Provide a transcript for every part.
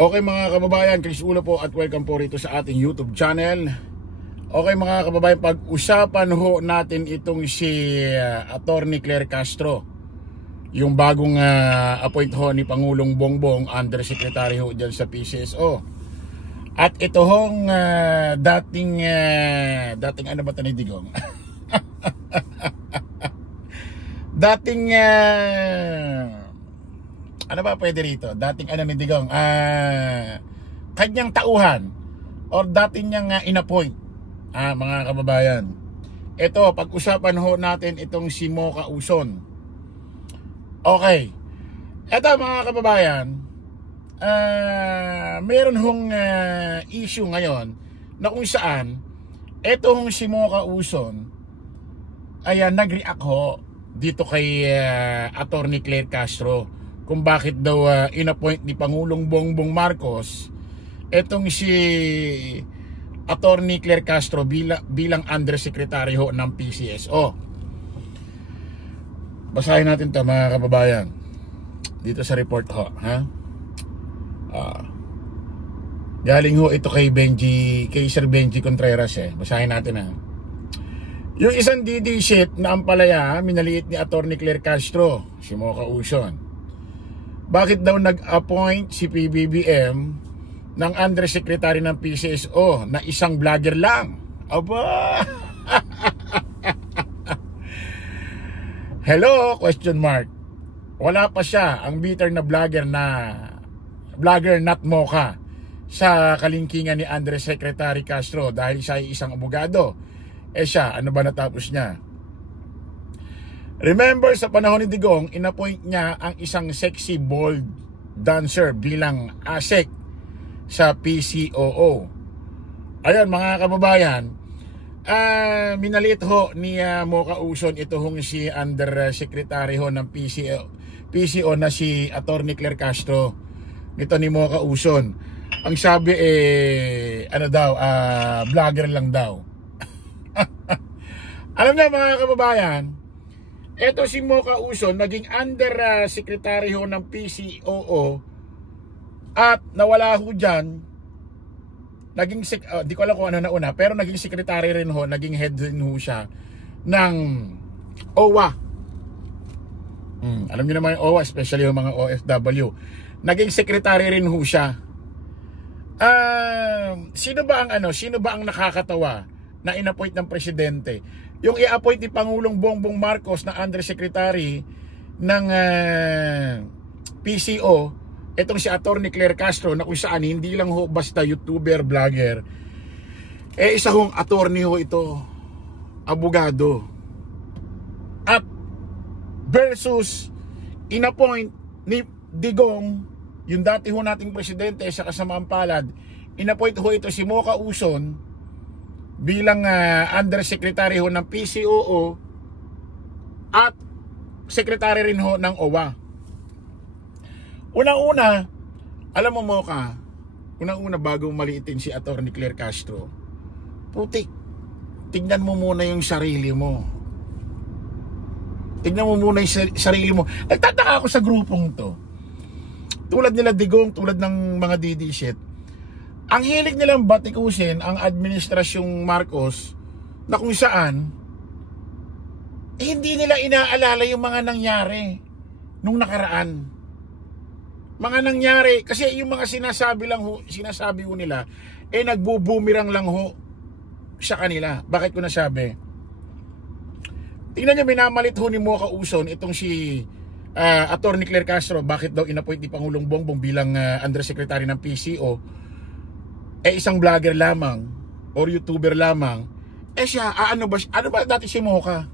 Okay mga kababayan, Chris Ulo po at welcome po rito sa ating YouTube channel. Okay mga kababayan, pag-usapan ho natin itong si Attorney Claire Castro, yung bagong appoint ho ni Pangulong Bongbong, Undersecretary ho dyan sa PCSO. At ito hong dating ano ba ito ni Digong? dating ano ba pwede rito? Dating ano ni Digong? Kanyang tauhan or dating niyang inappoint. Mga kababayan. Ito, pag-usapan ho natin itong si Mocha Uzon. Okay. Ito mga kababayan, meron hong issue ngayon na kung saan ito hong si Mocha Uzon ay nag-react ho dito kay Attorney Claire Castro kung bakit daw inappoint ni Pangulong Bongbong Marcos etong si Attorney Claire Castro bilang Undersecretary ho ng PCSO. Basahin natin ito mga kababayan dito sa report ho, ha? Galing ho ito kay Sir Benji Contreras Basahin natin ha. Yung isang DD sheet na ampalaya minaliit ni Attorney Claire Castro, si Mocha Uzon. Bakit daw nag-appoint si PBBM ng Undersecretary ng PCSO na isang vlogger lang? Aba! Hello? Question mark. Wala pa siya, ang bitter na vlogger not Mocha, sa kalingkingan ni Undersecretary Castro dahil siya ay isang abogado. Siya, ano ba natapos niya? Remember sa panahon ni Digong, inappoint niya ang isang sexy bold dancer bilang ASEC sa PCOO. Ayun mga kababayan, minaliit ho ni Mocha Uzon ito hong si Undersecretary ho ng PCO na si Attorney Claire Castro. Nito ni Mocha Uzon. Ang sabi ano daw, vlogger lang daw. Alam niyo mga kababayan, ito si Mocha Uzon naging Undersecretary ho ng PCOO at nawala ho dyan, naging di ko alam kung ano nauna, pero naging secretary rin ho, naging head rin ho siya ng OWA. Alam niyo naman yung OWA, especially yung mga OFW. Naging secretary rin ho siya. Sino ba ang nakakatawa na inappoint ng presidente? Yung i-appoint ni Pangulong Bongbong Marcos na Undersecretary ng PCO, itong si Attorney Claire Castro, na kung saan hindi lang ho basta YouTuber, vlogger, isa hong attorney ho ito, abogado. At versus inappoint ni Digong, yung dati ho nating presidente sa kasamaang palad, inappoint ho ito si Mocha Uzon bilang Undersecretary ho ng PCOO at Secretary rin ho ng OWA. Unang-una, alam mo Mocha, unang-una bago maliitin si Attorney Claire Castro, putik, tignan mo muna yung sarili mo. Tignan mo muna yung sarili mo. Nagtataka ako sa grupong to. Tulad nila Digong, tulad ng mga DD shit, ang hilig nilang batikusin ang administrasyong Marcos na kung saan hindi nila inaalala yung mga nangyari nung nakaraan. Mga nangyari kasi yung mga sinasabi ho nila nagbubumirang lang ho sa kanila. Bakit ko nasabi? Tingnan niyo, minamalit ho ni Mocha Uzon itong si Attorney Claire Castro. Bakit daw inappoint ni Pangulong Bongbong bilang Undersecretary ng PCO? Isang vlogger lamang or YouTuber lamang. Siya, ano ba dati si Mocha?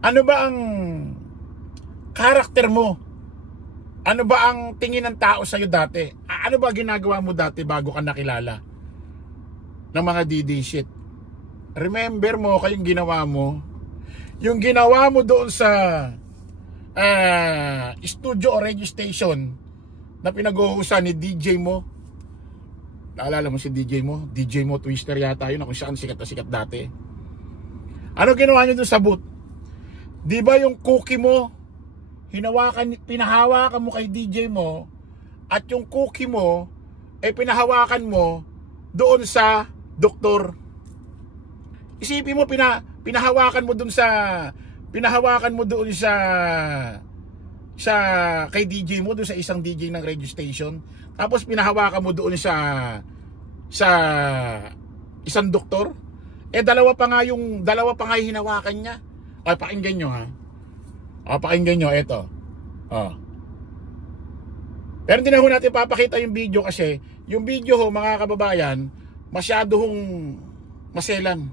Ano ba ang karakter mo? Ano ba ang tingin ng tao sa'yo dati? Ano ba ginagawa mo dati bago ka nakilala ng mga DD shit? Remember mo yung ginawa mo? Yung ginawa mo doon sa studio o radio station na pinag-uusan ni DJ mo. Naalala mo si DJ mo? DJ mo Twister yata yun, kung saan sikat na sikat dati. Ano ginawa niyo doon sa booth? Di ba yung cookie mo, pinahawakan mo kay DJ mo, at yung cookie mo pinahawakan mo doon sa doktor. Isipin mo, pinahawakan mo doon sa kay DJ mo, doon sa isang DJ ng radio station. Tapos pinahawakan mo doon sa isang doktor. Dalawa pa nga yung hinawakan niya. Ay, pakinggan nyo ha. Pakinggan nyo, eto. Pero hindi na ho natin papakita yung video kasi yung video ho, mga kababayan, masyado hong maselan.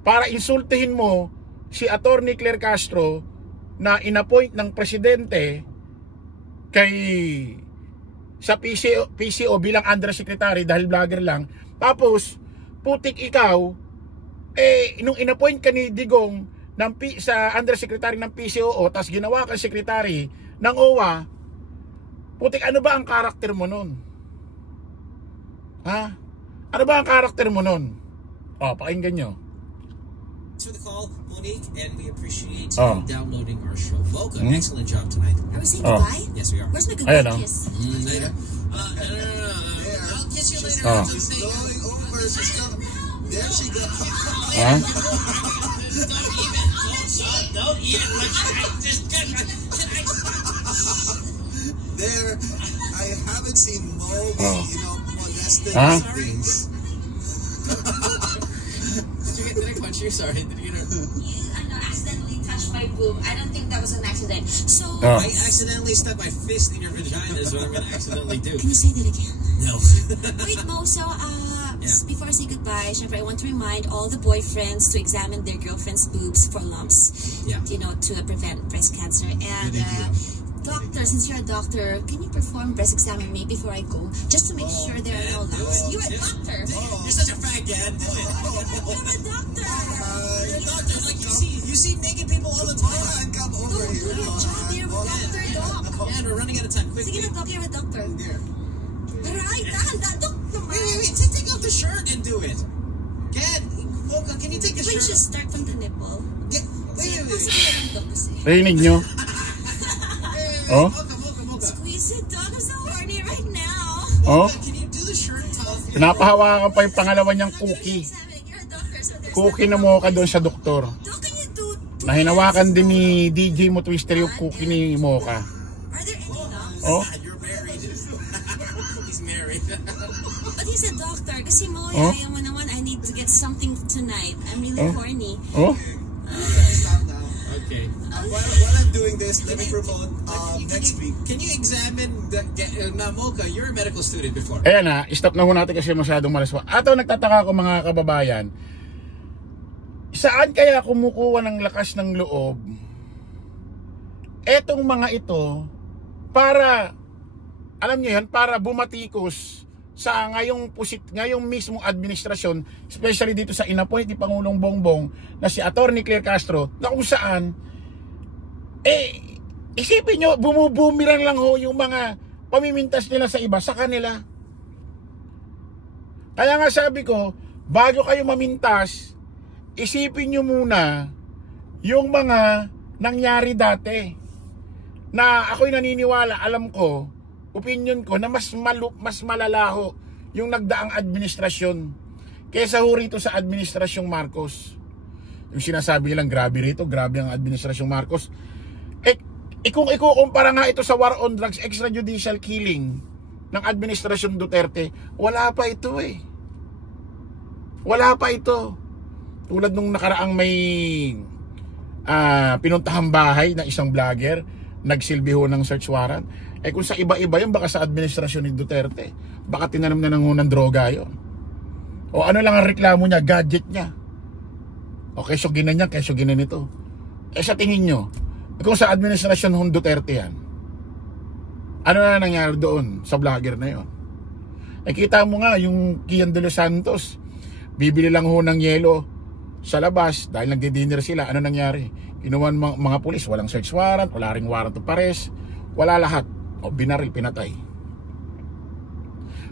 Para insultihin mo si Attorney Claire Castro na inappoint ng presidente sa PCO bilang undersecretary dahil vlogger lang. Tapos, putik ikaw, nung inappoint ka ni Digong sa undersecretary ng PCO, tapos ginawa kang secretary ng OWA, putik, ano ba ang karakter mo nun? Ha? Ano ba ang karakter mo nun? Pakinggan nyo. For the call, Monique, and we appreciate you downloading our show. Welcome, excellent job tonight. Are we saying goodbye? Yes, we are. Where's my goodbye kiss? Later. I'll kiss you later. She's going over. There she goes. Don't even. There, I haven't seen Mo molested things. Did I punch you? Sorry. Did you Accidentally touched my boob. I don't think that was an accident. So I accidentally stuck my fist in your vagina is what I'm going to accidentally do. Can you say that again? No. Wait, Mo, so before I say goodbye, syempre, I want to remind all the boyfriends to examine their girlfriend's boobs for lumps. Yeah. To prevent breast cancer. And doctor, since you're a doctor, can you perform breast exam on me before I go? Just to make sure there are no lumps. You're a doctor. You're such a fat dad. Do it. You're a doctor. You're a doctor. Like you see naked people all the time. Come over Don't do here. your job. You're a doctor, doc. Yeah, we're running out of time. Sige Quickly. na, doc. You're a doctor. Right, doc. Wait. Take off the shirt and do it. Get. Mocha, can you take the We shirt should off? start from the nipple. Wait. Sige na, doc, kasi. Rinig nyo? Mocha. Squeeze it, doc. I'm so horny right now. Can you do the shirt off? Pinapahawakan pa yung pangalawa niyang cookie. You're a doctor, so there's Cookie na mo ka doon sa doktor. Doc, can you do... Na hinawakan din ni DJ mo Twister yung cookie ni Mocha. Are there any lumps? You're married. He's married. But he's a doctor. Kasi mo, ayaw mo naman, I need to get something tonight. I'm really horny. Stop now. Okay. While I'm doing this, let me promote next week. Can you examine Mocha? You're a medical student before. Ayan na, stop na ho natin kasi masyadong malaswa. Ato, nagtataka ko mga kababayan, saan kaya kumukuha ng lakas ng loob etong mga ito para, alam niyo yan, para bumatikos sa ngayong mismong administrasyon, especially dito sa inappoint ni Pangulong Bongbong na si Attorney Claire Castro, na kung saan isipin nyo, bumubumirang lang ho yung mga pamimintas nila sa iba sa kanila. Kaya nga sabi ko, bago kayo mamintas, isipin nyo muna yung mga nangyari dati. Na ako'y naniniwala, alam ko, opinion ko, na mas malalaho yung nagdaang administrasyon kesa ho rito sa administrasyong Marcos. Yung sinasabi nilang grabe rito, grabe ang administrasyong Marcos. Kung ikukumpara nga ito sa war on drugs, extrajudicial killing ng administrasyon Duterte, wala pa ito Wala pa ito. Tulad nung nakaraang may pinuntahang bahay ng isang vlogger, nagsilbi ho ng search warrant. Kung sa iba-iba yun, baka sa administrasyon ni Duterte, baka tinanam na ng droga yun. O ano lang ang reklamo niya, gadget niya. O kesyo ginanyan, kesyo ginanito. Sa tingin nyo, kung sa administrasyon ng Duterte yan, ano na nangyari doon sa vlogger na yun? Kita mo nga yung Kian de los Santos, bibili lang ho ng yelo sa labas dahil nagdi-dinner sila. Ano nangyari? Kinuha mga pulis, walang search warrant, wala ring warrant of arrest, wala lahat. O binaril, pinatay.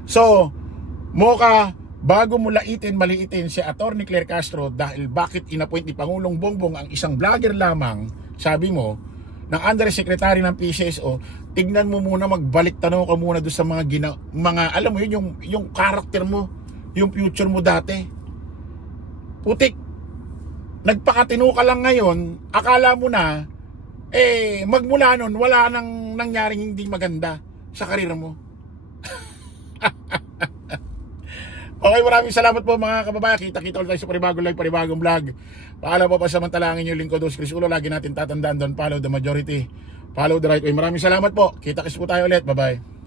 So, Mocha, bago mo maliitin si Attorney Claire Castro dahil bakit inappoint ni Pangulong Bongbong ang isang vlogger lamang, sabi mo, ng undersecretary ng PCSO, tignan mo muna, magbalik tanaw ka muna doon sa mga alam mo yun, yung character mo, yung future mo dati. Putik, nagpakatino ka lang ngayon, akala mo na, magmula nun, wala nang nangyaring hindi maganda sa karir mo. Okay, maraming salamat po mga kababayan. Kita-kita ulit tayo sa panibagong live, panibagong vlog. Paalam po, pasamantalangin yung lingkod, Chris Ulo. Lagi natin tatandaan doon, follow the majority, follow the right way. Maraming salamat po. Kita-kits po tayo ulit. Bye-bye.